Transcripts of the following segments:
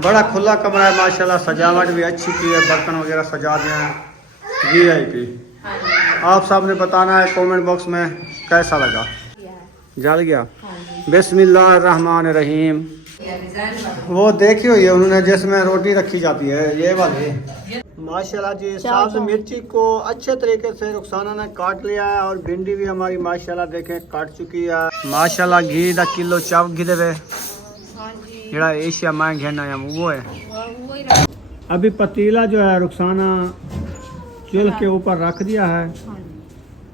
बड़ा खुला कमरा है माशाल्लाह, सजावट भी अच्छी की है, बर्तन वगैरह सजा दिए हैं VIP। आप सब ने बताना है कमेंट बॉक्स में कैसा लगा। जल गया। बिस्मिल्लाहिर्रहमानिर्रहीम। वो देखियो ये उन्होंने जिसमें रोटी रखी जाती है ये वाली माशाल्लाह जी। सब्ज मिर्ची को अच्छे तरीके से रुखसाना ने काट लिया है और भिंडी भी हमारी माशाल्लाह देखें काट चुकी है माशाल्लाह। घी दा किलो चाव घी देवे जेड़ा एशिया में घेना है वो है। अभी पतीला जो है रुखसाना चूल्हे के ऊपर रख दिया है।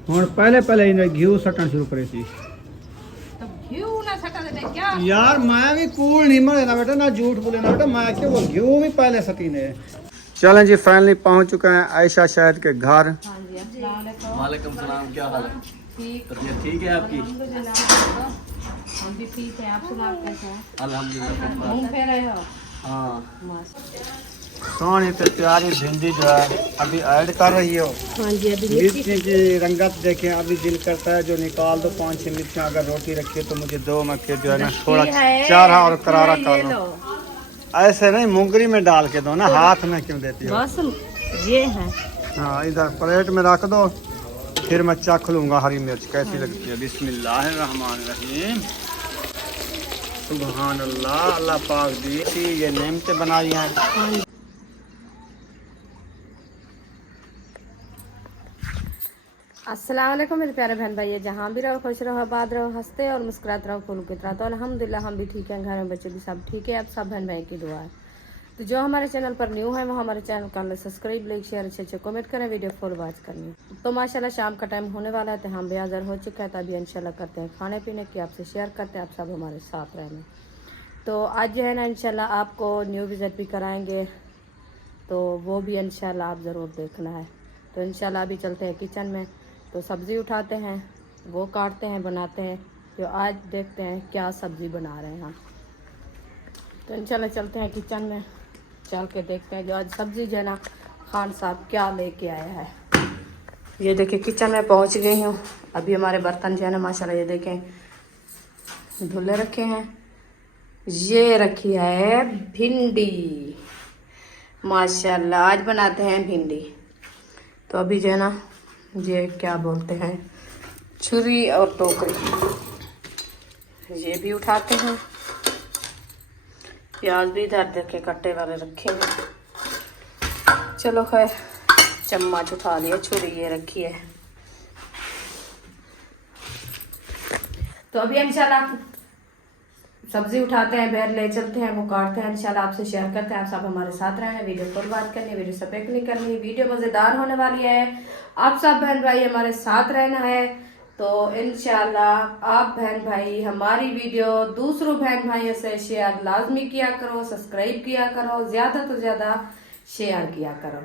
और पहले इन्हें घी सटन शुरू करे थी। यार मैं भी कूल नहीं मरे ना बेटा, ना झूठ बोले ना बेटा, मैं क्यों बोल घी भी पहले सटी ने। चलें जी फाइनली पहुंच चुके हैं आयशा शाहिद के घर। वालेकुम सलाम, क्या हाल है? तबीयत ठीक है आपकी? हम भी ठीक है, आप सुनाओ कैसे हैं? अल्हम्दुलिल्लाह। घूम फिर रहे हो? हाँ सोनी तो प्यारी भिंडी जो है अभी ऐड कर रही हो। हाँ जी, अभी मिर्ची की रंगत देखें, अभी दिल करता है जो निकाल दो 5-6 मिर्चियाँ अगर रोटी रखी तो मुझे दो में फिर जो है ना थोड़ा चारा और करारा कर लो। ऐसे नहीं मुंगरी में डाल के दो ना, हाथ में क्यों देती हो? बस ये है। हाँ इधर प्लेट में रख दो, फिर मैं चख लूँगा हरी मिर्च कैसी लगती है। बिस्मिल्लाहिर्रहमानिर्रहीम। सुभान अल्लाह, अल्लाह पाक दी ये नेमतें बनाई हैं। अस्सलाम वालेकुम मेरे प्यारे बहन भाई, जहाँ भी रहो खुश रहो, आबाद रहो, हंसते और मुस्कुराते रहो फूलों की तरह। तो अल्हम्दुलिल्लाह हम भी ठीक हैं, घर में बच्चे भी सब ठीक है। आप सब बहन भाई की दुआ है। तो जो हमारे चैनल पर न्यू है वो हमारे चैनल का सब्सक्राइब, लाइक, शेयर, अच्छे कमेंट करें, वीडियो फुल वॉच करनी। तो माशाल्लाह शाम का टाइम होने वाला है, तो हम भी हाज़िर हो चुके हैं। तो अभी इंशाल्लाह करते हैं खाने पीने की, आपसे शेयर करते हैं, आप सब हमारे साथ रहने। तो आज जो है ना इंशाल्लाह आपको न्यू विज़िट भी कराएँगे, तो वो भी इंशाल्लाह आप ज़रूर देखना है। तो इंशाल्लाह अभी चलते हैं किचन में, तो सब्ज़ी उठाते हैं, वो काटते हैं, बनाते हैं। तो आज देखते हैं क्या सब्ज़ी बना रहे हैं हम। तो इंशाल्लाह चलते हैं किचन में, चल के देखते हैं जो आज सब्ज़ी जो है ना खान साहब क्या लेके आया है। ये देखिए किचन में पहुंच गई हूँ। अभी हमारे बर्तन जो है ना माशाल्लाह ये देखें धुले रखे हैं। ये रखी है भिंडी माशाल्लाह, आज बनाते हैं भिंडी। तो अभी जो है ना ये क्या बोलते हैं छुरी और टोकरी, ये भी उठाते हैं। प्याज भी इधर देखे कट्टे वाले रखे हैं। चलो खैर चम्मच उठा लिया, छुरी ये रखी है। तो अभी इंशाल्लाह सब्जी उठाते हैं, बैर ले चलते हैं, वो काटते हैं, इंशाल्लाह आपसे शेयर करते हैं। आप सब हमारे साथ रहें, वीडियो फुल बात करनी, वीडियो स्किप नहीं करनी, वीडियो मज़ेदार होने वाली है। आप सब बहन भाई हमारे साथ रहना है। तो इंशाल्लाह आप बहन भाई हमारी वीडियो दूसरों बहन भाइयों से शेयर लाजमी किया करो, सब्सक्राइब किया करो, ज़्यादा तो ज़्यादा शेयर किया करो।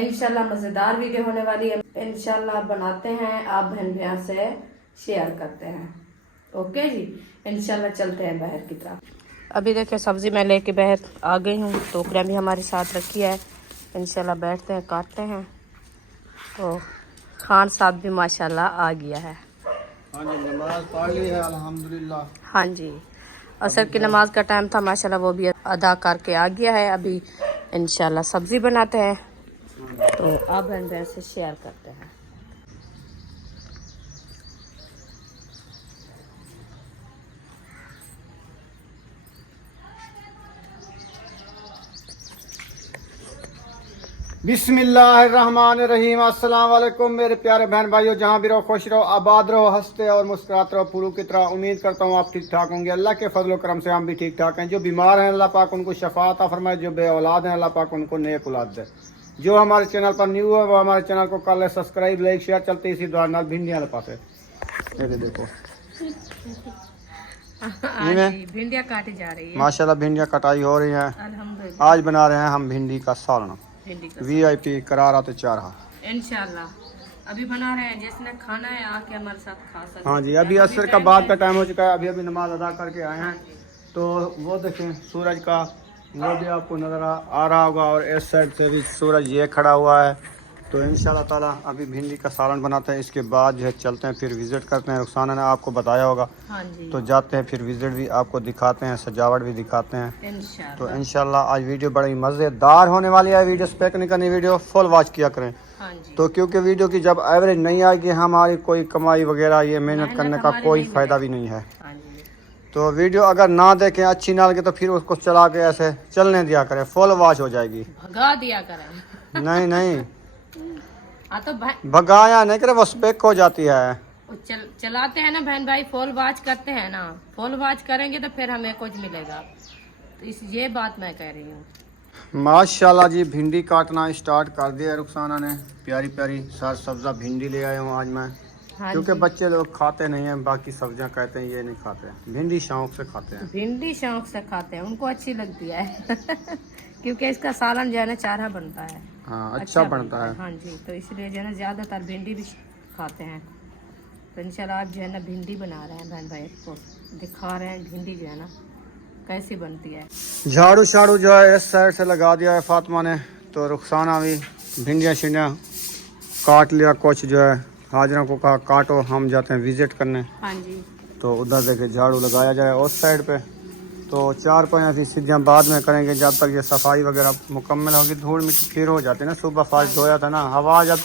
इंशाल्लाह मज़ेदार वीडियो होने वाली है। इंशाल्लाह बनाते हैं, आप बहन भैया से शेयर करते हैं। ओके जी, इंशाल्लाह चलते हैं बाहर की तरफ। अभी देखिए सब्ज़ी मैं लेके बाहर आ गई हूँ, टोकरियाँ भी हमारे साथ रखी है। इंशाल्लाह बैठते हैं, काटते हैं। तो खान साहब भी माशाल्लाह आ गया है। हाँ जी, नमाज पढ़ ली है अल्हम्दुलिल्लाह। हाँ जी, असर की नमाज का टाइम था माशाल्लाह, वो भी अदा करके आ गया है। अभी इंशाल्लाह सब्ज़ी बनाते हैं, तो आप बहन बहन से शेयर करते हैं। बिस्मिल्लाहिर्रहमानिर्रहीम। अस्सलाम वालेकुम मेरे प्यारे बहन भाइयों, जहाँ भी रहो खुश रहो, आबाद रहो, हंसते और मुस्कुराते रहो फूलों की तरह। उम्मीद करता हूँ आप ठीक ठाक होंगे। अल्लाह के फजल करम से हम भी ठीक ठाक हैं। जो बीमार हैं अल्लाह पाक उनको शफा अता फरमाए, जो बे औलाद हैं अल्लाह पाक उनको नेक औलाद दे। जो हमारे चैनल पर न्यू है वो हमारे चैनल को कर ले सब्सक्राइब, लाइक, शेयर। चलते इसी दुआ नाल भिंडियाँ वाले पास देखो भिंडियाँ काटी जा रही है माशाल्लाह, भिंडियाँ कटाई हो रही हैं। अल्हम्दुलिल्लाह। आज बना रहे हैं हम भिंडी का सालन, VIP करारा तो चारा। इंशाल्लाह अभी बना रहे हैं, जिसने खाना है आके हमारे साथ खा सकते। हाँ जी, अभी असर का बाद का टाइम हो चुका है। अभी नमाज अदा करके आए हैं। तो वो देखें सूरज का वो भी आपको नज़र आ रहा होगा, और इस साइड से भी सूरज ये खड़ा हुआ है। तो इंशाल्लाह ताला अभी भिंडी का सालन बनाते हैं, इसके बाद जो है चलते हैं फिर विज़िट करते हैं। रुखसाना ने आपको बताया होगा, हाँ जी। तो जाते हैं फिर विज़िट भी आपको दिखाते हैं, सजावट भी दिखाते हैं इंशाल्लाह। तो इंशाल्लाह आज वीडियो बड़ी मज़ेदार होने वाली है। वीडियो स्पेक नहीं करनी, वीडियो फुल वॉच किया करें। हाँ जी। तो क्योंकि वीडियो की जब एवरेज नहीं आएगी हमारी कोई कमाई वगैरह ये मेहनत करने का कोई फ़ायदा भी नहीं है। हाँ जी। तो वीडियो अगर ना देखें, अच्छी ना लगे तो फिर उसको चला के ऐसे चलने दिया करें, फुल वॉच हो जाएगी। भगा दिया करें। नहीं नहीं हाँ तो भगाया नहीं करे, वो स्पेक हो जाती है। चलाते हैं ना बहन भाई, फुल वॉच करते हैं ना, फुल वॉच करेंगे तो फिर हमें कुछ मिलेगा। तो ये बात मैं कह रही हूँ। माशाल्लाह जी भिंडी काटना स्टार्ट कर दिया रुखसाना ने। प्यारी प्यारी साग सब्जा भिंडी ले आया हूँ आज मैं। हाँ क्योंकि जी। बच्चे लोग खाते नहीं हैं, बाकी सब्जियां कहते हैं ये नहीं खाते, भिंडी शौक से खाते हैं। भिंडी शौक से खाते हैं, उनको अच्छी लगती है क्योंकि इसका सालन जो है ना चारा बनता है। हाँ अच्छा बनता है। हाँ जी, तो इसलिए जो है ना ज्यादातर भिंडी भी खाते हैं। तो इंशाल्लाह आप जो है ना भिंडी बना रहे हैं बहन भाई को दिखा रहे हैं, भिंडी जो है ना कैसी बनती है। झाड़ू शाड़ू जो है इस साइड से लगा दिया है फातिमा ने, तो रुखसाना भी भिंडियाँ शिंडियाँ काट लिया। कुछ जो है हाजरा को कहा काटो, हम जाते हैं विजिट करने। हाँ जी। तो उधर देखे झाड़ू लगाया जाए उस साइड पे। तो 4-5 ऐसी सीढ़ियाँ बाद में करेंगे जब तक ये सफाई वगैरह मुकम्मल होगी। धूल मिट्टी फिर हो जाती है ना, सुबह फास्ट धोया था ना, हवा जब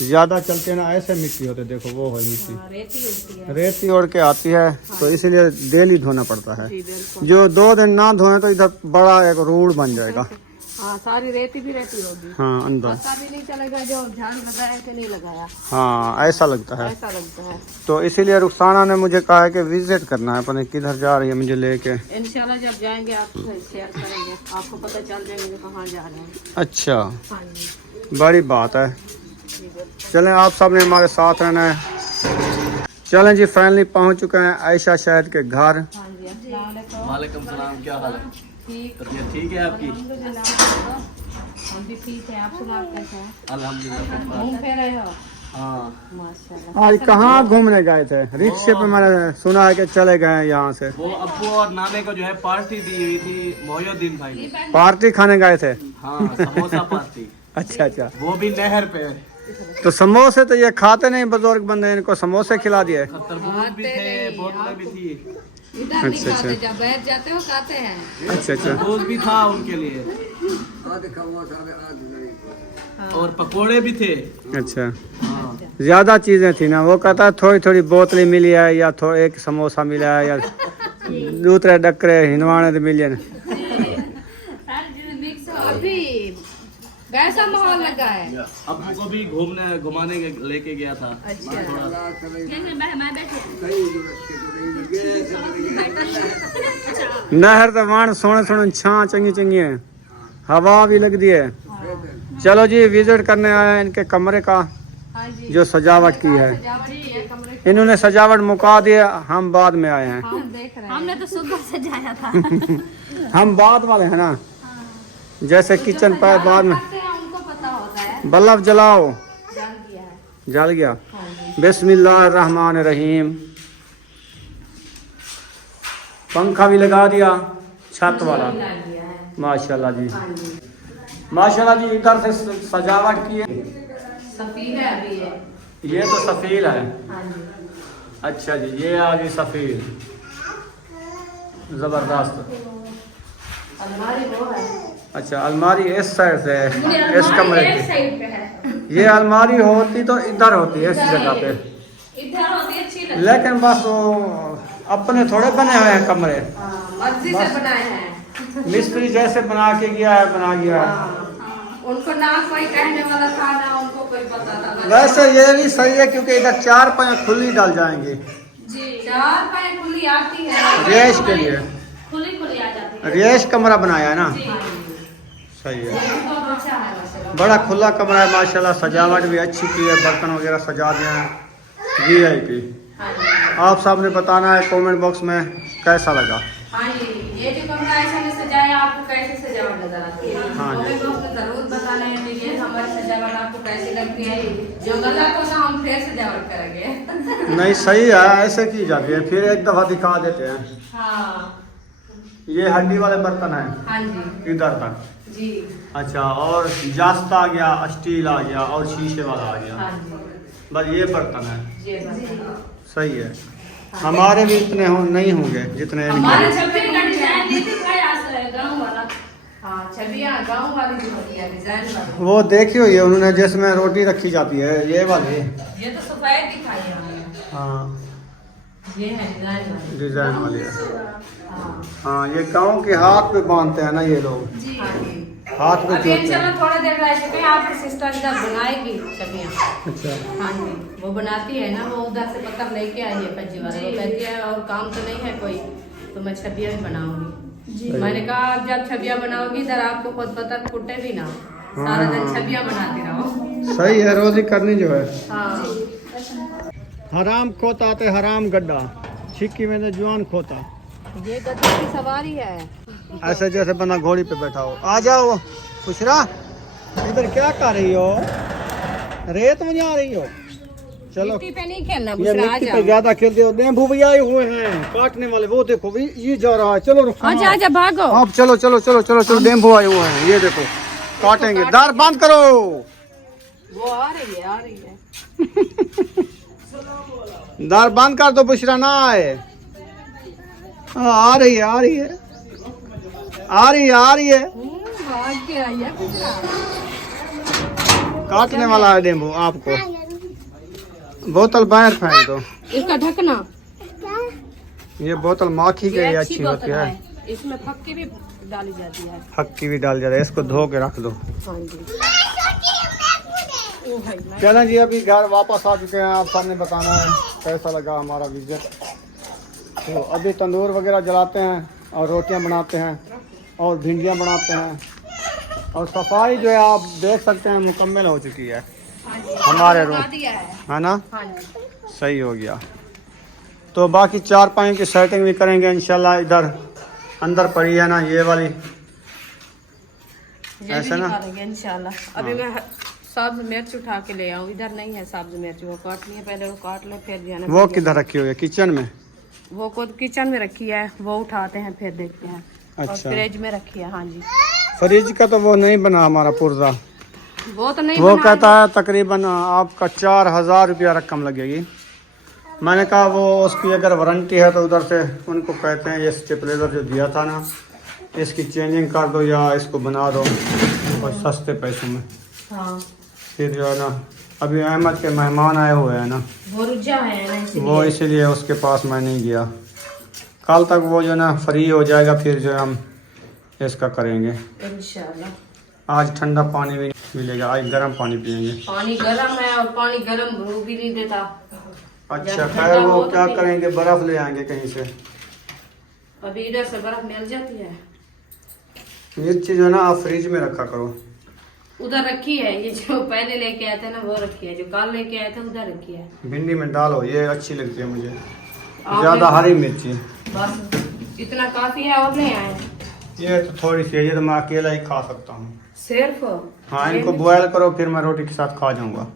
ज़्यादा चलते ना ऐसे मिट्टी होते, देखो वो है मिट्टी, रेती उड़ती है, रेती उड़ के आती है। तो इसीलिए डेली धोना पड़ता है। जी बिल्कुल। जो 2 दिन ना धोए तो इधर बड़ा एक रोड बन जाएगा। हाँ सारी रेती भी रहती होगी। हाँ अंदर पता भी नहीं चलेगा जो झाड़ू लगाया कि नहीं लगाया, हाँ ऐसा लगता है। ऐसा लगता है। तो इसीलिए रुखसाना ने मुझे कहा है कि विजिट करना है, पता नहीं किधर जा रही है मुझे लेके। इंशाल्लाह जब जाएंगे आपको शेयर करेंगे, आपको पता चल जाएंगे कहाँ जा रहे हैं। अच्छा हाँ जी। बड़ी बात है। चलें आप सब ने हमारे साथ रहना है। चलें जी फाइनली पहुंच चुके हैं आयशा शाहिद के घर। हाँ जी। अस्सलाम वालेकुम। वालेकुम सलाम, क्या हाल है? ठीक। तबीयत ठीक है आपकी? हम भी ठीक है, आप सुनाओ कैसे हैं? अल्हम्दुलिल्लाह। घूम फिर रहे हो? हाँ माशाल्लाह। आज कहाँ घूमने गए थे? रिक्शे पे मैंने सुना है कि चले गए हैं यहाँ से। वो अब्बू और नाने को जो है पार्टी दी हुई थी मोहिउद्दीन भाई ने। पार्टी खाने गए थे? हाँ समोसा पार्टी। अच्छा अच्छा। वो भी नहर पे। तो समोसे तो ये खाते नहीं बुजुर्ग बंदे, इनको समोसे खिला दिए। तरबूज भी थे, बोतलें भी थी। इधर नहीं अच्छा, खाते, अच्छा। जब बैठ जाते हो खाते हैं। अच्छा अच्छा। तरबूज भी था उनके लिए और पकोड़े भी थे। अच्छा हाँ ज्यादा चीजें थी ना, वो कहता है थोड़ी थोड़ी बोतलें मिली है या थोड़ा एक समोसा मिला है या दूसरे डकरे हिंदवाने तो मिले ना। अभी वैसा माहौल लगा है। अब्बू को भी घुमाने लेके गया था। अच्छा। नहर तो वाण सोने सोने छा चंगी चंगी है, हवा भी लगती है। चलो जी विजिट करने आए हैं इनके कमरे का, हाँ जी। जो सजावट की है। सजावट की है कमरे की। इन्होंने सजावट मुका दिया, हम बाद में आए हैं। हम देख रहे हैं। हमने तो सुबह सजाया था। हम बाद वाले हैं ना, जैसे किचन पर बाद में उनको पता होता है। बल्ब जलाओ, जान दिया है। जल गया। हाँ जी। बिस्मिल्लाहिर्रहमानिर्रहीम। पंखा भी लगा दिया छत वाला। लगा दिया है। माशाल्लाह जी, हाँ जी। माशाल्लाह जी। इधर से सजावट की है, सफील है अभी ये। ये तो सफील है। हाँ जी। अच्छा जी, ये आ गई सफील, जबरदस्त। अलमारी वो है। अच्छा अलमारी इस साइड से है, इस कमरे एक की। साइड पे है। ये अलमारी होती तो इधर होती है, इस जगह पे। इधर होती है, अच्छी लगती लेकिन बस वो अपने थोड़े बने हुए हैं कमरे, है। मर्जी से बनाए हैं। मिस्त्री जैसे बना के गया है बना गया है। उनको ना कोई कहने वाला था ना उनको कोई पता था। वैसे ये भी सही है क्योंकि इधर 4 पाए खुली डाल जाएंगे जी। 4 पाए खुली आती है रिहाइश के लिए। खुली खुली आ जाती है। रिहाइश कमरा बनाया है ना, जी। सही है। ये भी बहुत अच्छा है वैसे। बड़ा खुला कमरा है माशाल्लाह। सजावट भी अच्छी की है, बर्तन वगैरह सजा दिए हैं VIP। हाँ जी। आप सब ने बताना है कमेंट बॉक्स में कैसा लगा। हाँ जी, ये जो कमरा ऐसा नहीं सजाया, आपको कैसी सजावट नजर आती है? हाँ जी। कमेंट बॉक्स में जरूर बताना है कि ये हमारी सजावट आपको कैसी लगती है। जो गलत हो ना हम फिर सजावट करेंगे। नहीं सही है, ऐसे की जाती है, फिर एक दफ़ा दिखा देते हैं। हाँ। ये हड्डी वाले बर्तन है हाँ जी इधर तक। जी। अच्छा, और जास्त आ गया, स्टील आ गया और शीशे वाला आ गया। हाँ जी बस ये बर्तन है। ये बस। सही है। हमारे भी इतने नहीं होंगे जितने हमारे छब्बीस का डिजाइन लेते थे आज गाँव वाला। हाँ छबिया गाँव वाली जो होती है डिजाइन वाली। वो देखी हुई है उन्होंने, जिसमें रोटी रखी जाती है, ये वाली। ये तो सफेद दिखाई है हमें। हाँ ये है डिजाइन वाली। डिजाइन वाली है। हाँ हाँ, ये गाँव के हाथ पे बांधते हैं ना ये लोग, हाँ जी। हाथ पे अभी जोड़ते हैं। इंशाल्लाह थोड़ा देर रह के आपकी सिस्टर इधर बनाएगी छबिया। अच्छा, हाँ जी वो बनाती है ना, वो उधर से पत्थर लेके आई है कज्जी वाला। वो कहती है और काम तो नहीं है कोई, तो मैं छबिया भी बनाऊंगी। मैंने कहा जब छबिया बनाओगी इधर आपको खुद पत्थर फूटे भी ना, सारा दिन छबिया बनाती रहो। सही है, रोजी करनी जो है। हाँ हराम खोता ते हराम गड्ढा, छिक्की में तो जुआन खोता। ये गद्दे की सवारी है। ऐसे जैसे बंदा घोड़ी पे बैठा हो। आ जाओ खुशरा, इधर क्या कर रही हो? रेत में जा रही हो? चलो, मिट्टी पे नहीं खेलना, ये बुशरा आ मिट्टी पे जाओ। ज्यादा खेलते हो। नींबू भी आए हुए हैं काटने वाले, वो देखो भी ये जा रहा है। चलो रुको, आजा आजा भागो। आप चलो चलो चलो चलो चलो, नींबू आए हुए हैं, ये देखो काटेंगे। दार बंद करो। वो आ रही है दार बंद कर दो, बुशरा ना आए। हाँ, आ रही है आ रही है आ रही है आ रही है। भाग के आई है बुशरा। काटने वाला है नींबू आपको। बोतल बाहर फेंक दो। इसका ढकना, ये बोतल माखी ये के लिए अच्छी अच्छी होती बोतल है। है, इसमें फक्की भी डाली जाती है। फक्की भी डाल जाता है, इसको धो के रख दो। हाँ जी। ओ भाई मैं चलें जी, अभी घर वापस आ चुके हैं। आप सबने बताना है कैसा लगा हमारा विजिट। तो अभी तंदूर वगैरह जलाते हैं और रोटियां बनाते हैं और भिंडियां बनाते हैं। और सफाई जो है आप देख सकते हैं मुकम्मल हो चुकी है हमारे रूम, बना दिया है ना? हाँ जी। सही हो गया। तो बाकी चारपाई की सेटिंग भी करेंगे इंशाल्लाह। इधर अंदर पड़ी है ना ये वाली, ये ऐसा भी ना? निकालेंगे इंशाल्लाह। अभी मैं सब्ज मिर्च उठा के ले आऊँ, इधर नहीं है सब्ज मिर्च, वो काटनी है, पहले वो काट लो फिर जो है ना। वो किधर रखी हुई है? किचन में? वो खुद किचन में रखी है, वो उठाते हैं फिर देखते हैं। और अच्छा, फ्रिज में रखी है। हाँ जी। फ्रिज का तो वो नहीं बना हमारा पुर्जा। वो तो नहीं वो बना कहता है तकरीबन आपका 4000 रुपया रकम लगेगी। मैंने कहा वो उसकी अगर वारंटी है तो उधर से उनको कहते हैं ये स्टेपलेजर जो दिया था ना, इसकी चेंजिंग कर दो या इसको बना दो और सस्ते पैसों में। हाँ फिर जो है ना, अभी अहमद के मेहमान आए हुए हैं ना, वो रुझा है ना, इसलिए। वो इसीलिए उसके पास मैं नहीं गया। कल तक वो जो ना फ्री हो जाएगा, फिर जो है हम इसका करेंगे। इंशाल्लाह। आज ठंडा पानी भी मिलेगा, आज गर्म पानी पियेंगे। पानी गर्म है और पानी गर्म वो भी नहीं देता। अच्छा, जब खैर ठंडा वो हो तो क्या फिर- करेंगे, बर्फ ले आएंगे कहीं से। अभी इधर से बर्फ मिल जाती है। मिर्ची जो है ना आप फ्रिज में रखा करो। उधर रखी है, ये जो पहले लेके आए थे ना वो रखी है, जो कल लेके आए थे उधर रखी है। भिंडी में डालो, ये अच्छी लगती है मुझे आप ज्यादा ले- हरी मिर्ची। बस इतना काफी है और ले आए ये तो थोड़ी सी है, ये तो मैं अकेला ही खा सकता हूँ। सिर्फ। हाँ, इनको बॉयल करो फिर मैं रोटी के साथ खा जाऊंगा।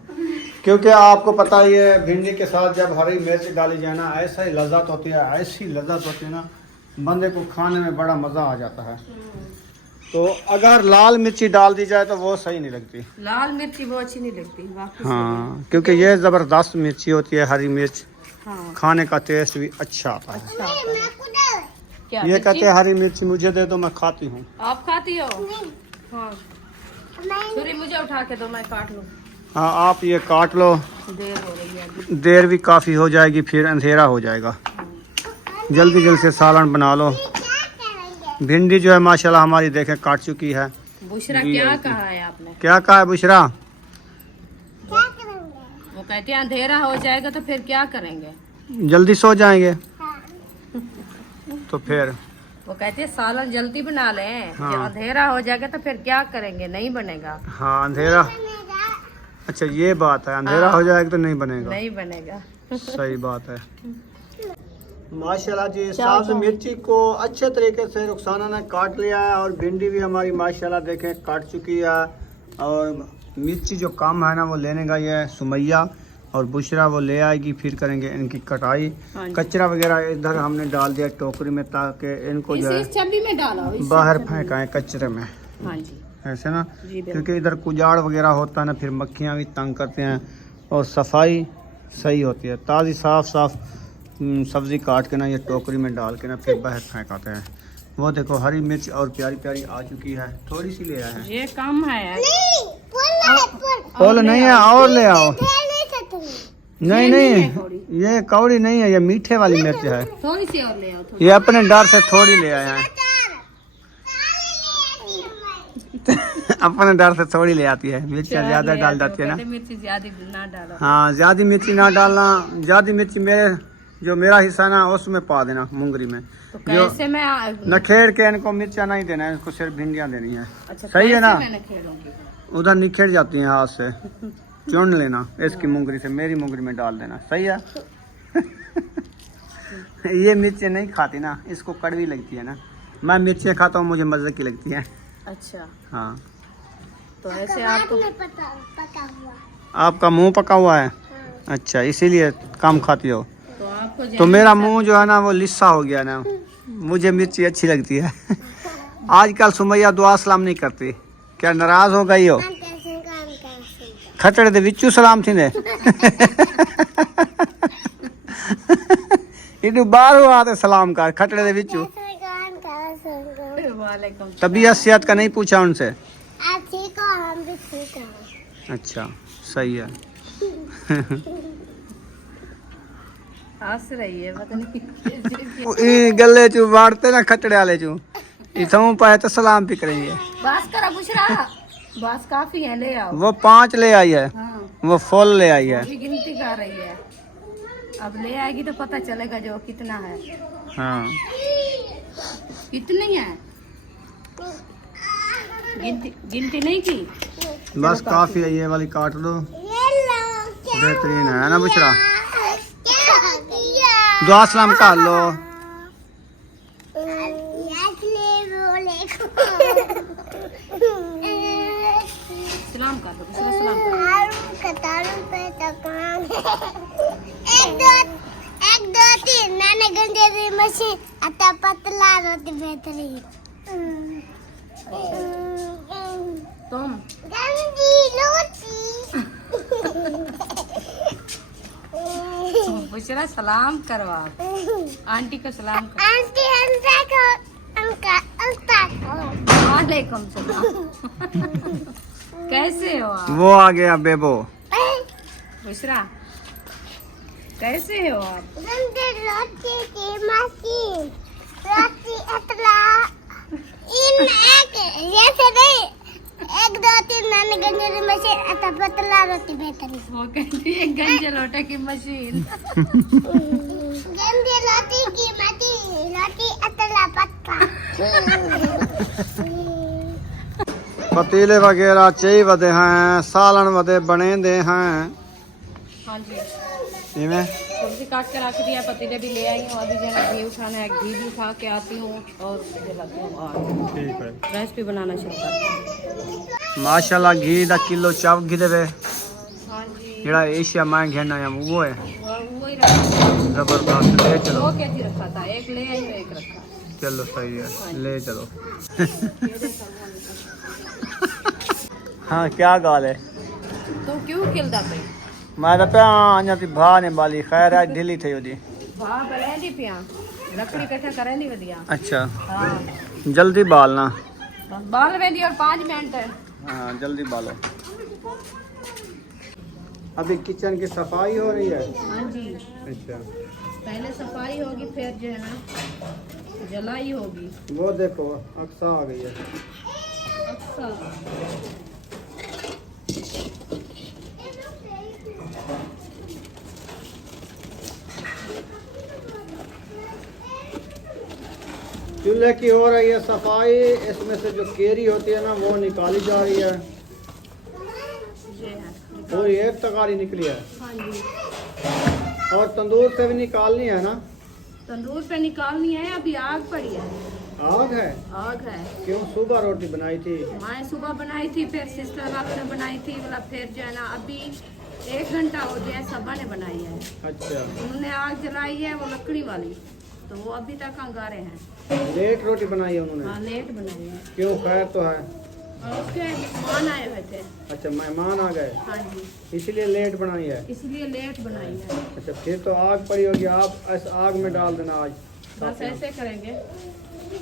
क्योंकि आपको पता ही है भिंडी के साथ जब हरी मिर्च डाली जाए ना, ऐसा ही लज्जत होती है, ऐसी लज्जत होती है ना, बंदे को खाने में बड़ा मज़ा आ जाता है। तो अगर लाल मिर्ची डाल दी जाए तो वो सही नहीं लगती। लाल मिर्ची वो अच्छी नहीं लगती बाकी। हाँ, क्योंकि ये ज़बरदस्त मिर्ची होती है हरी मिर्च, हाँ खाने का टेस्ट भी अच्छा आता है। अच्छा होता है। क्या ये मिर्ची? कहते हैं हरी मिर्ची मुझे दे दो, मैं खाती हूँ। आप खाती हो? हाँ छुरी मुझे उठा के दो, मैं काट लूँ। हाँ, आप ये काट लो, देर हो रही है अभी। देर भी काफ़ी हो जाएगी, फिर अंधेरा हो जाएगा। जल्दी जल्दी से सालन बना लो। भिंडी जो है माशाल्लाह हमारी देखें काट चुकी है। बुशरा जी, क्या जी। कहा है आपने? क्या कहा है बुशरा? वो कहते हैं अंधेरा हो जाएगा तो फिर क्या करेंगे? जल्दी सो जाएंगे तो फिर वो कहते हैं सालन जल्दी बना लें। हाँ। जब अंधेरा हो जाएगा तो फिर क्या करेंगे? नहीं बनेगा। हाँ, अंधेरा। अच्छा, ये बात है, अंधेरा हो जाएगा तो नहीं बनेगा। नहीं बनेगा। सही बात है। माशाल्लाह जी, सब्ज मिर्ची को अच्छे तरीके से रुखसाना ने काट लिया है और भिंडी भी हमारी माशाल्लाह देखें काट चुकी है। और मिर्ची जो कम है ना वो लेने गई है सुमैया, और बुशरा वो ले आएगी, फिर करेंगे इनकी कटाई। हाँ जी। कचरा वगैरह इधर हमने डाल दिया टोकरी में, ताकि इनको जो है इस छब्बी में डाला बाहर फेंकाएं कचरे में, हाँ जी ऐसे ना, जी बिल्कुल। क्योंकि इधर कुजाड़ वगैरह होता है ना, फिर मक्खियाँ भी तंग करते हैं। और सफाई सही होती है, ताज़ी साफ़ सब्ज़ी काट के ना ये टोकरी में डाल के ना फिर बाहर फेंकाते हैं। वो देखो हरी मिर्च और प्यारी प्यारी आ चुकी है, थोड़ी सी ले आए हैं। ये कम है फल नहीं है, और ले आओ। नहीं नहीं, ये कौड़ी नहीं है, ये मीठे वाली मिर्च है। थोड़ी सी और ले आओ। ये अपने डर से थोड़ी ले आए हैं। अपने डर से थोड़ी ले आती है, मिर्च ज्यादा डाल जाती है ना। मिर्ची ज्यादा ना डालो। हाँ, ज्यादा मिर्ची ना डालना। ज्यादा मिर्ची मेरा हिस्सा ना उसमें पा देना, मुंगरी में। तो कैसे मैं नखेड़ के इनको मिर्चा नहीं देना है, इनको सिर्फ भिंडियाँ देनी है। अच्छा, सही है ना? मैं उधर निखेड़ जाती हैं हाथ से, चुन लेना इसकी मुंगरी से, मेरी मुंगरी में डाल देना। सही है। ये मिर्चें नहीं खाती ना, इसको कड़वी लगती है ना। मैं मिर्चें खाता हूँ, मुझे मजे की लगती है। अच्छा, हाँ, तो ऐसे आपको आपका मुंह पका हुआ है। अच्छा, इसीलिए कम खाती हो। तो आपको तो मेरा मुंह जो है ना वो लिस्सा हो गया ना, मुझे मिर्ची अच्छी लगती है। आजकल सुमैया दुआ सलाम नहीं करती, क्या नाराज हो गई हो? खतड़े दे विचू सलाम थी ने। इधर बाहर हुआ तो सलाम कर, खतड़े दे विचू। तबीयत सेहत का नहीं पूछा उनसे? अच्छा, सही है। हंस रही है, पता नहीं। गले चू बाढ़ते ना खतड़े वाले चू, इथों पाए तो सलाम भी करेंगे। बस करा बुशरा, बस काफी है, ले आओ। वो 5 ले आई है। हाँ, वो फुल ले आई है। अभी गिनती कर रही है, अब ले आएगी तो पता चलेगा जो कितना है। हाँ, कितनी है, गिनती नहीं की। बस काफी है, ये वाली काट दो, बेहतरीन है ना बुशरा? दुआ सलाम कर लो। सलाम कर दो, सलाम कर एक दो तीन नाने गंजे दी मशीन आता पतला रोटी बेहतरीन तुम गंदी रोटी। बुशरा सलाम करवा, आंटी को सलाम कर। आंटी हमसे को उनका वालेकुम सलाम। कैसे हो आप? वो आ गया बेबो। बुशरा, कैसे हो आप? गंदी रोटी की मशीन रोटी अतला इन एक जैसे नहीं, एक दो तीन नाने गंजे दी मशीन आता पतला रोटी बेहतरीन। वो कहती है गंजे लोटे की मशीन। गंदी रोटी की मशीन रोटी अतला पतला। पतीले वगैरह चाही वधे हैं, सालन वधे बने दे हैं। हाँ जी, इवें सब्जी काट के रख दिया, पतीले भी ले आई हूँ। अभी जो है घी उठाना है, घी भी उठा के आती हूँ और जलाती हूँ और ठीक है। रेसिपी बनाना शुरू करती हूँ। माशाल्लाह घी दा किलो चाव घी देवे, हाँ जी, जेड़ा एशिया में घेना है वो है वो ही रखा, जबरदस्त। ले चलो, 2 केजी रखा था, एक ले आई और एक रखा। चलो सही है, ले चलो। हाँ, क्या गाल है? तो क्यों खिलदा पे मैं तो अञा ती भा ने बाली, खैर आज ढीली थी ओदी। भा बलेंदी पिया, लकड़ी इकट्ठा करे नहीं वधिया। अच्छा, हाँ, जल्दी बालना। बस बाल वेंदी और 5 मिनट है। हाँ, जल्दी बालो। अभी किचन की सफाई हो रही है। हाँ जी, अच्छा, पहले सफाई होगी, फिर जो है ना जलाई होगी। वो देखो अक्सा आ गई है। अच्छा, चूल्हे की हो रही है सफाई, इसमें से जो केरी होती है ना वो निकाली जा रही है। ये है। पूरी एक तगारी निकली है। हाँ जी, और तंदूर से भी निकालनी है ना? तंदूर पे निकालनी है, अभी आग पड़ी है। आग है? आग है। क्यों, सुबह रोटी बनाई थी? मैं सुबह बनाई थी, फिर सिस्टर वालों ने बनाई थी, बोला फिर जो है ना अभी 1 घंटा हो गया है, सबा ने बनाई है। अच्छा, उन्होंने आग जलाई है वो लकड़ी वाली, तो वो अभी तक अंगारे हैं। लेट रोटी बनाई है उन्होंने? हाँ लेट बनाई है। क्यों, खैर तो है। और उसके मेहमान आए हुए थे। अच्छा, मेहमान आ गए, हाँ जी, इसलिए लेट बनाई है। इसलिए लेट बनाई है। अच्छा, फिर तो आग पड़ी होगी, आप इस आग में डाल देना आज। बस ऐसे करेंगे,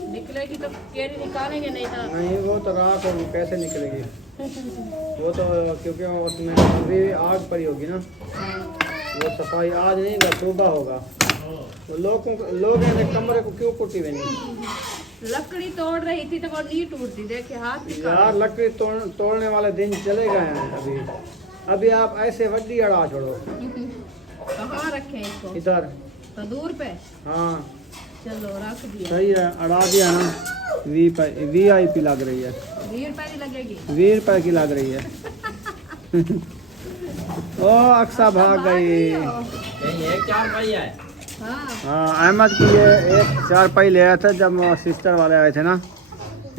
निकलेगी तो केरी निकालेंगे, नहीं तो नहीं, वो तो राख होगी, कैसे निकलेगी वो तो, क्योंकि उसमें अभी आग पड़ी होगी ना। वो सफाई आज नहीं होगा, सुबह होगा। वो लोग ने कमरे को क्यों कुटी हुई नहीं? लकड़ी तोड़ रही थी तो वो नहीं टूटती, देखे हाथ भी यार, लकड़ी तोड़ने वाले दिन चले गए हैं। अभी आप ऐसे वड्डी अड़ा छोड़ो। कहाँ रखे इसको? इधर तो दूर पे। हाँ, चलो रख दिया। सही है, अड़ा दिया ना। VIP लग रही है। 20 रुपए की लगेगी। 20 रुपए की लग रही है। ओ अक्सा भाग गई। एक 4 भाई है। हाँ अहमद की ये एक 4 पाई ले आया था जब सिस्टर वाले आए थे ना,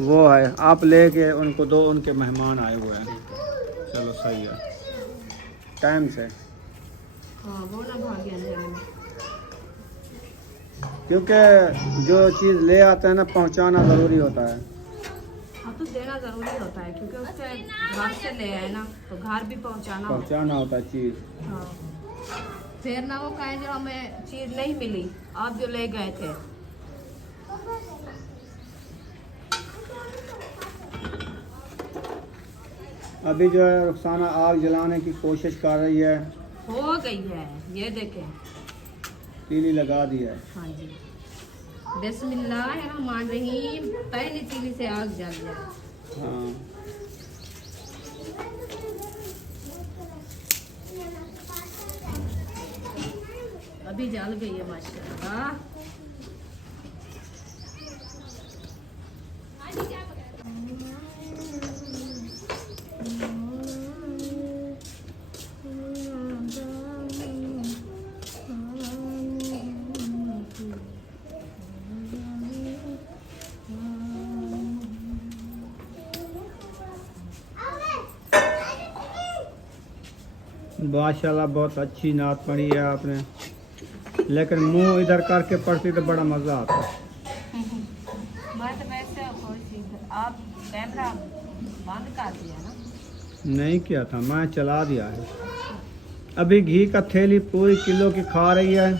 वो है। आप लेके उनको दो, उनके मेहमान आए हुए हैं। चलो सही है, टाइम से। हाँ वो ना भाग गया अंधेरे में। क्योंकि जो चीज़ ले आते हैं ना, पहुंचाना ज़रूरी होता है। हाँ तो देना जरूरी होता है, क्योंकि उससे घर से ले आए ना, तो घर भी पहुंचाना होता पहुंचाना होता है चीज़। है। हाँ फिर ना वो कहें जो हमें चीज नहीं मिली, आप जो ले गए थे। अभी जो है रुखसाना आग जलाने की कोशिश कर रही है। हो गई है, ये देखें। तीली लगा दी है। हाँ जी, बिस्मिल्लाहिर्रहमानिर्रहीम। पहली तीली से आग जल गया। हाँ, अभी जल गई है माशाल्लाह। माशाल्लाह बहुत अच्छी नात पढ़ी है आपने, लेकिन मुंह इधर करके पढ़ती तो बड़ा मज़ा आता। मैं तो वैसे थोड़ी सी, आप कैमरा बंद कर दिया ना? नहीं किया था, मैं चला दिया है। अभी घी का थैली पूरी किलो की खा रही है।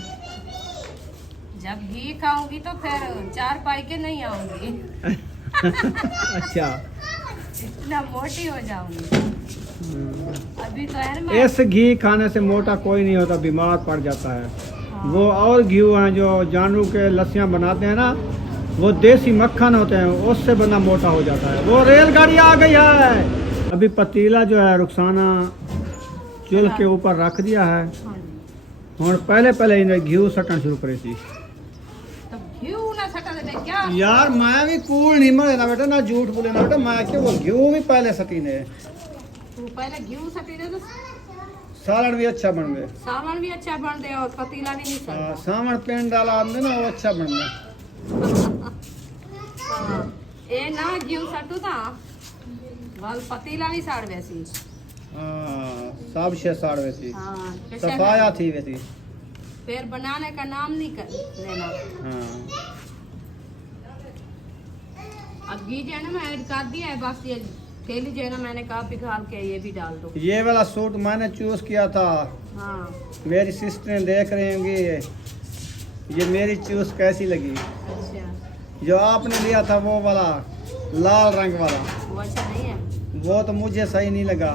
जब घी खाऊंगी तो फिर 4 पाई के नहीं आऊंगी। अच्छा, इतना मोटी हो जाऊंगी। अभी तो है ना, इस घी खाने से मोटा कोई नहीं होता, बीमार पड़ जाता है। वो और घी हैं जो जानवरों के लस्सियाँ बनाते हैं ना, वो देसी मक्खन होते हैं, उससे बंदा मोटा हो जाता है। वो रेलगाड़ी आ गई है। अभी पतीला जो है रुखसाना चूल्हे के ऊपर रख दिया है। और पहले इन्हें घी सटन शुरू करी थी। तो घी ना सटा दे क्या? यार मैं भी कूल नहीं मरे ना बेटा, ना झूठ बोले ना बेटा, मैं क्यों घी भी पहले सटी ने। तू पहले घी सटी दे तो सालन भी अच्छा बन गए। सामान भी अच्छा बन दे और पतीला भी नहीं सड़ता। सामान पेंट डाला आपने ना, वो अच्छा बन गया। हाँ, ए ना घी सटू था, वाल पतीला नहीं साड़ वैसी। सब छह साड़ वैसी। हाँ, सफाया थी वैसी। फिर बनाने का नाम नहीं लेना। हाँ, अब घी जो है ना मैं ऐड कर दिया है, बस ये थैली जो है ना मैंने कहा पिघाल के ये भी डाल दो। ये वाला सूट मैंने चूज किया था। हाँ मेरी सिस्टरें देख रही होंगी ये मेरी चूज कैसी लगी। अच्छा, जो आपने लिया था वो वाला लाल रंग वाला, वो अच्छा नहीं है? वो तो मुझे सही नहीं लगा।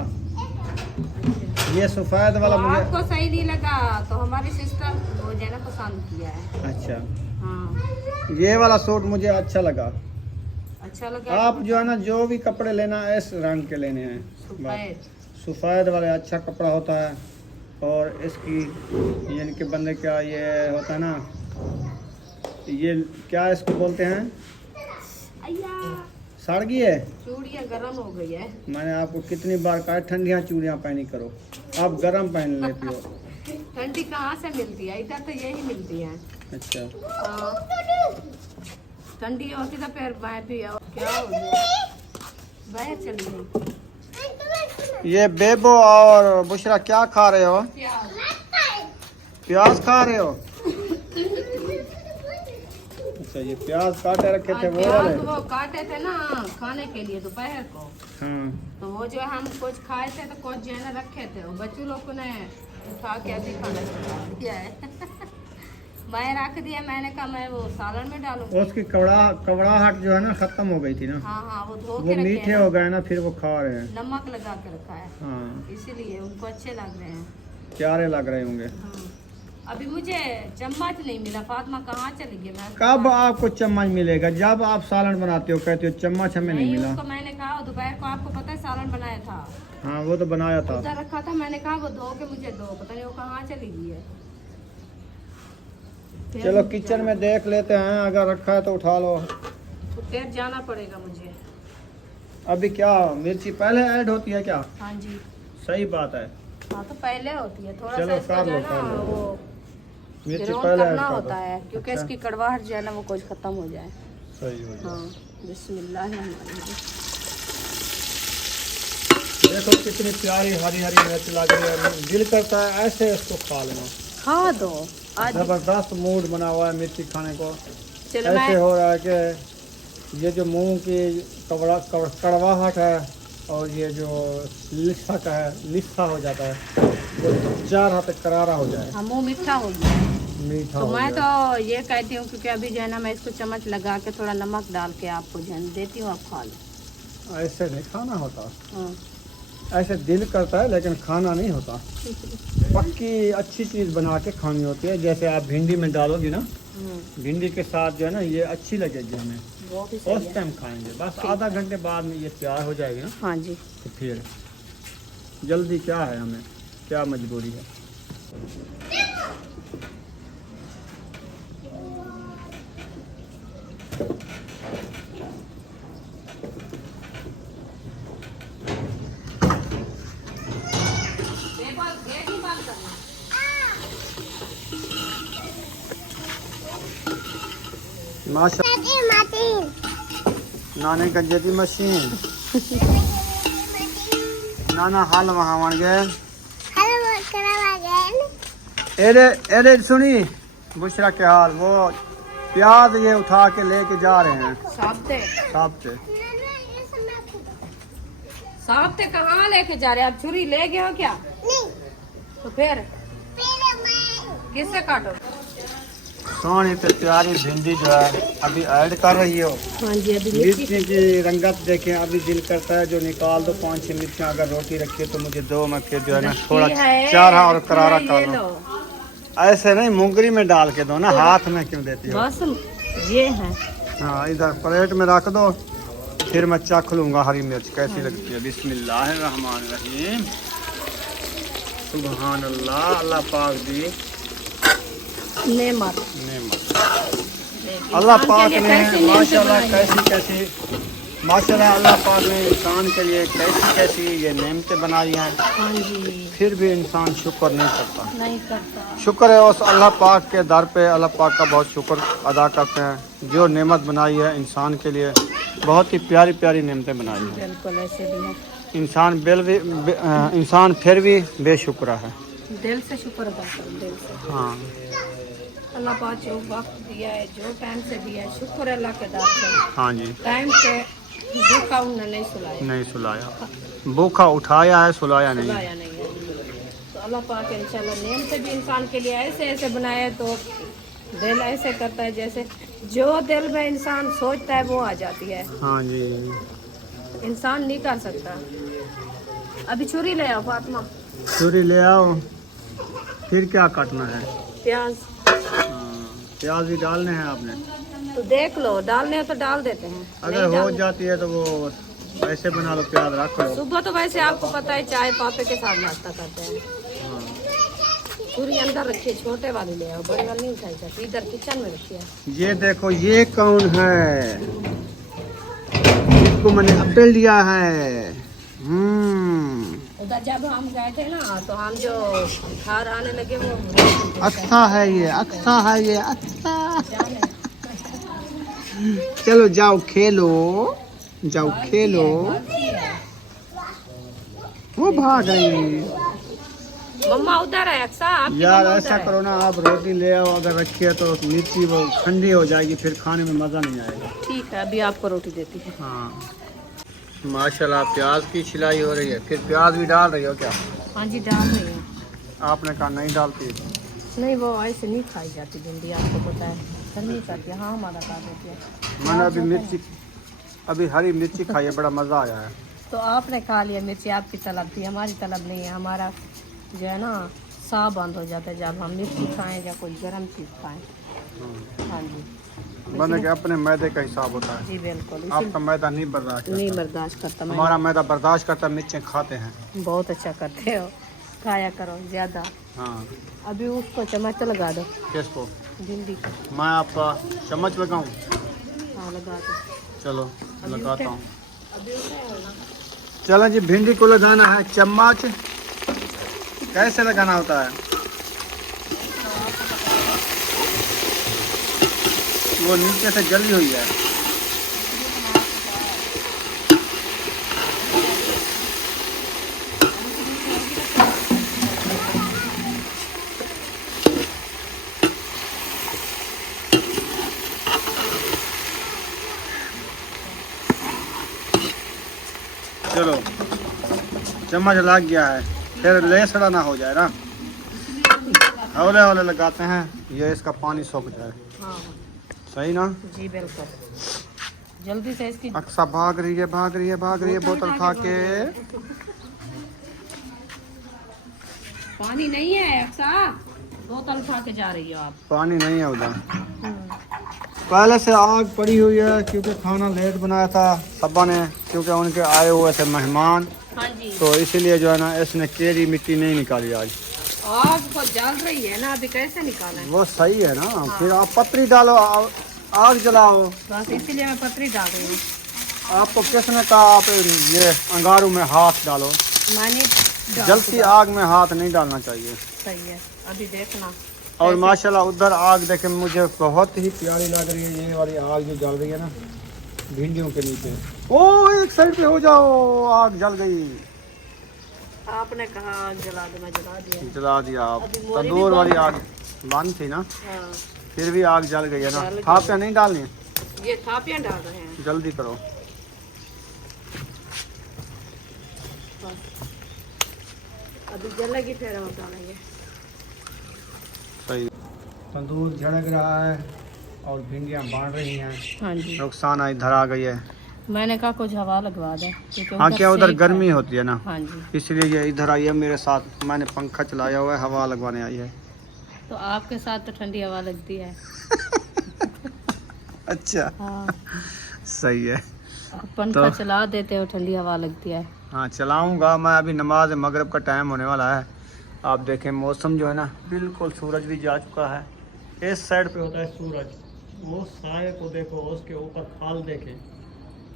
ये सफेद वाला तो मुझे आपको सही नहीं लगा तो हमारी सिस्टर वो जो है ना पसंद किया है। अच्छा, हाँ ये वाला सूट मुझे अच्छा लगा। अच्छा लगा। आप जो है ना जो भी कपड़े लेना इस रंग के लेने हैं। सफेद सफ़ेद वाले अच्छा कपड़ा होता है। और इसकी यानी कि बंदे क्या ये होता है ना, ये क्या इसको बोलते हैं, अय्या, सड़ गई है। चूड़ियाँ गर्म हो गई है। मैंने आपको कितनी बार कहा ठंडियाँ चूड़ियाँ पहनी करो, आप गर्म पहन लेती हो। ठंडी कहाँ से मिलती है? इधर तो यही मिलती है। अच्छा, हाँ, ठंडी होती तो फिर मैं भी क्या हो गया, वह चली गई। ये बेबो और बुशरा क्या खा रहे हो? प्याज खा रहे हो? अच्छा, ये प्याज काटे रखे थे वो वाले? वो काटे थे ना खाने के लिए दोपहर को। तो वो जो हम कुछ खाए थे तो कुछ जो है ना रखे थे, वो बच्चों लोग ने उठा के अभी खाना दिया है। मैं रख दिया, मैंने कहा मैं वो सालन में डालूं। उसकी कवड़ाहट जो है ना खत्म हो गई थी ना। हाँ हाँ, वो धो वो के रखे मीठे हैं, हो गए ना, फिर वो खा रहे हैं। नमक लगा के रखा है, हाँ, इसीलिए उनको अच्छे लग रहे हैं। प्यारे लग रहे होंगे। हाँ। अभी मुझे चम्मच नहीं मिला, फातिमा कहाँ चली गई? मैं कब आपको चम्मच मिलेगा? जब आप सालन बनाते हो कहते हो चम्मच हमें नहीं मिला। उसको मैंने कहा दोपहर को, आपको पता है सालन बनाया था, हाँ वो तो बनाया था। उधर रखा था, मैंने कहा वो धो के मुझे दो, पता नहीं वो कहाँ चली गई है। फिर चलो किचन में देख लेते हैं, अगर रखा है तो उठा लो। तो फिर जाना पड़ेगा मुझे। अभी क्या मिर्ची पहले ऐड होती है क्या? हाँ जी, सही बात है। हाँ तो पहले होती है, थोड़ा चलो, सा इसका कर जो लो, है ना कर लो। वो मिर्ची फिर पहले ऐड करना कर होता दो। है, क्योंकि अच्छा। इसकी कड़वाहट जो है ना वो कुछ खत्म हो जाए। सही हो गया। हाँ, बिस्मिल्लाहिर्रहमानिर्रहीम। देखो कितनी प्यारी हरी हरी मिर्च लग रही है, दिल करता है ऐसे इसको खा लेना। हाँ दो आज जबरदस्त मूड बना हुआ है मिर्ची खाने को। चलो ऐसे मैं हो रहा है कि ये जो मुंह की कड़वाहट है और ये जो लिस्सा हो जाता है, वो चार हाथ करारा हो जाए, हाँ मुँह मीठा हो गया। मीठा तो हो मैं जाए। तो ये कहती हूँ, क्योंकि अभी जो है ना मैं इसको चम्मच लगा के थोड़ा नमक डाल के आपको जो है ना देती हूँ, आप खा लो। ऐसे नहीं खाना होता, हाँ। ऐसे दिल करता है लेकिन खाना नहीं होता। पक्की अच्छी चीज़ बना के खानी होती है। जैसे आप भिंडी में डालोगी ना, भिंडी के साथ जो है ना ये अच्छी लगेगी हमें, वो भी सही उस है। टाइम खाएंगे। बस आधा घंटे बाद में ये तैयार हो जाएगी ना, हाँ जी, तो फिर जल्दी क्या है, हमें क्या मजबूरी है। माशा नाने का जेदी मशीन नाना हाल वहाँ वहाँ गए। एरे एरे सुनी बुशरा के हाल, वो प्याज ये उठा के लेके जा रहे हैं साहब से। साहब से कहाँ लेके जा रहे हैं? आप छुरी ले गए हो क्या? तो फिर किससे काटो? सोनी तो प्यारी भिंडी जो है अभी ऐड कर रही हो। हाँ जी, अभी मिर्ची की रंगत देखें, अभी दिल करता है जो निकाल दो 5-6 मिर्चियाँ। अगर रोटी रखी है तो मुझे दो, मैं फिर जो है ना थोड़ा चारा और करारा कर लो। ऐसे नहीं मुंगरी में डाल के दो ना, हाथ में क्यों देती हो? बस ये है। हाँ, इधर प्लेट में रख दो, फिर मैं चख लूँगा हरी मिर्च कैसी लगती है। बिस्मिल्लाहिर्रहमानिर्रहीम। सुभान अल्लाह, अल्लाह पाक दी नेमत। अल्लाह पाक ने माशाल्लाह कैसी माशाल्लाह अल्लाह पाक ने इंसान के लिए कैसी ये नेमतें बनाई हैं। हाँ जी, फिर भी इंसान शुक्र नहीं करता। नहीं करता। शुक्र है उस अल्लाह पाक के दर पे, अल्लाह पाक का बहुत शुक्र अदा करते हैं जो नेमत बनाई है इंसान के लिए। बहुत ही प्यारी प्यारी नेमतें बनाई हैं। बिल्कुल ऐसे भी है, इंसान फिर भी बेशुक्र है। दिल से शुक्र अदा करो, दिल से। हाँ, अल्लाह पाक जो वक्त दिया है, जो टाइम से दिया है, शुक्र अल्लाह के दर से। हाँ जी, टाइम से भूखा उन्हें नहीं सुलाया, नहीं सुलाया, भूखा उठाया है, सुलाया नहीं। सुलाया नहीं है। तो अल्लाह पाक इंशाल्लाह नेम से भी इंसान के लिए ऐसे ऐसे बनाया है, तो दिल ऐसे करता है जैसे जो दिल में इंसान सोचता है वो आ जाती है। हाँ जी, इंसान नहीं कर सकता। अभी छुरी ले आओ फातिमा, छुरी ले आओ। फिर क्या काटना है? प्याज। प्याज भी डालने हैं आपने? तो देख लो, डालने हो तो डाल देते हैं। अगर नहीं हो डालने- जाती है तो वो ऐसे बना लो, प्याज रख लो। सुबह तो वैसे आपको पता है चाय पापे के साथ नाश्ता करते हैं। छुरी अंदर रखिए, छोटे वाली ले आओ, बड़ी वाली नहीं उठाई जाती, इधर किचन में रखिए। ये देखो, ये कौन है? इसको मैंने अपडेट दिया है। उधर जब हम गए थे ना, तो हम जो घर आने लगे वो अच्छा है ये, अच्छा है ये, अच्छा। चलो जाओ खेलो, जाओ खेलो। वो भाग रही। मम्मा उधर है अक्सा, आपकी यार मम्मा ऐसा उधर है। करो ना, आप रोटी ले आओ, अगर रखी है तो मिर्ची वो ठंडी हो जाएगी, फिर खाने में मज़ा नहीं आएगा। ठीक है, अभी आपको रोटी देती है। हाँ माशाल्लाह, प्याज की छिलाई हो रही है। फिर प्याज भी डाल रही हो क्या? हाँ जी डाल रही हूँ। आपने कहा नहीं डालती। नहीं वो ऐसे नहीं खाई जाती भिंडी, आपको पता है। गर्मी करती है, हाँ हमारा खा देती है। मैंने अभी हरी मिर्ची खाई है, बड़ा मज़ा आया है। तो आपने खा लिया मिर्ची, आपकी तलब थी, हमारी तलब नहीं है। हमारा जो है ना साह बंद हो जाता है जब हम मिर्ची खाएं या कोई गर्म चीज़ खाएं। हाँ जी मैंने कहा अपने मैदे का हिसाब होता है। जी बिल्कुल, आपका मैदा नहीं बर्दाश्त नहीं करता। बर्दाश्त करता। मैं हमारा मैदा बर्दाश्त करता, मिर्चें खाते हैं। बहुत अच्छा करते हो, खाया करो ज़्यादा। हाँ अभी उसको चम्मच तो लगा दो किसको? भिंडी को। मैं आपका चम्मच लगाऊं? हाँ लगा दो। चलो लगाता हूँ। अभी उसे ना चलो जी, भिंडी को लगाना है चम्मच। कैसे लगाना होता है? वो नीचे से जली हुई है। चलो चम्मच लग गया है, फिर लेसड़ा ना हो जाए ना। हौले हौले लगाते हैं, ये इसका पानी सूख जाए। हाँ सही ना? जी बिल्कुल, जल्दी से इसकी। अक्सा भाग रही है, भाग रही है, भाग रही है बोतल खा के। पानी नहीं है अक्सा, बोतल उठा के जा रही हो आप। पानी नहीं है उधर। पहले से आग पड़ी हुई है, क्योंकि खाना लेट बनाया था सब्बा ने, क्योंकि उनके आए हुए थे मेहमान। हाँ जी, तो इसीलिए जो है ना, इसने केरी मिट्टी नहीं निकाली आज। आग को जल रही है ना, अभी कैसे निकालें? वो सही है ना। फिर आप पतरी डालो, आग जलाओ। बस इसीलिए मैं पतरी डाल रही हूँ। आपको किसने कहा आप ये अंगारू में हाथ डालो? मैंने जलती आग में हाथ नहीं डालना चाहिए। सही है, अभी देखना। और माशाल्लाह उधर आग देखे मुझे बहुत ही प्यारी लग रही है, ये वाली आग जो जल रही है ना भिंडियों के नीचे। ओ एक साइड पे हो जाओ, आग जल गई। आपने कहा आग जला दो, मैं जला दिया। जला दिया आप। अभी मोरी भी तंदूर वाली बंद आग बंद थी ना, हाँ, फिर भी आग जल गई है ना। जल थापियाँ नहीं डालनी, ये थापियाँ डाल रहे हैं। जल्दी करो। अभी जलेगी फिर हम डालेंगे। सही। तंदूर झड़क रहा है और भिंडियाँ बांट रही हैं। हाँ जी, रुखसाना इधर आ गई है। मैंने कहा कुछ हवा लगवा दे, क्योंकि हाँ क्या उधर सेक गर्मी है। होती है ना, हाँ जी, इसलिए ये इधर आई है मेरे साथ। मैंने पंखा चलाया हुआ है, हवा लगवाने आई है। तो आपके साथ तो ठंडी हवा लगती है। अच्छा हाँ, सही है। आप पंखा चला देते हो, ठंडी हवा लगती है। हाँ चलाऊंगा मैं। अभी नमाज मगरिब का टाइम होने वाला है। आप देखें मौसम जो है ना, बिल्कुल सूरज भी जा चुका है। इस साइड पे होता है सूरज, वो साये को देखो, उसके ऊपर खाल देखे,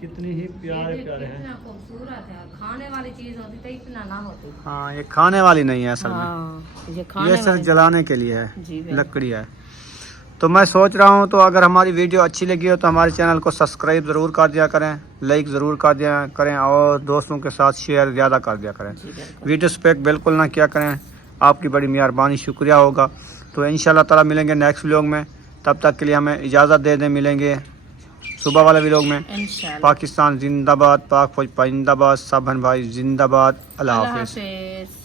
कितनी ही प्यारे प्यारे हैं। कितना खूबसूरत है। खाने वाली चीज होती तो इतना ना होती। हाँ ये खाने वाली नहीं है असल में, हाँ, ये खाने ये सिर्फ वाली जलाने के लिए है, जी बिल्कुल। लकड़ी है। तो मैं सोच रहा हूँ, तो अगर हमारी वीडियो अच्छी लगी हो तो हमारे चैनल को सब्सक्राइब ज़रूर कर दिया करें, लाइक ज़रूर कर दिया करें, और दोस्तों के साथ शेयर ज़्यादा कर दिया करें। जी बिल्कुल। वीडियो स्पेक बिल्कुल ना किया करें, आपकी बड़ी मेहरबानी, शुक्रिया होगा। तो इंशाल्लाह ताला मिलेंगे नेक्स्ट व्लॉग में। तब तक के लिए हमें इजाज़त दे दें, मिलेंगे सुबह वाले व्लॉग में। इंशाल्लाह। पाकिस्तान जिंदाबाद, पाक फौज जिंदाबाद, सब भाई जिंदाबाद। अल्लाह अल्लाह हाफिज़। हाफिज़।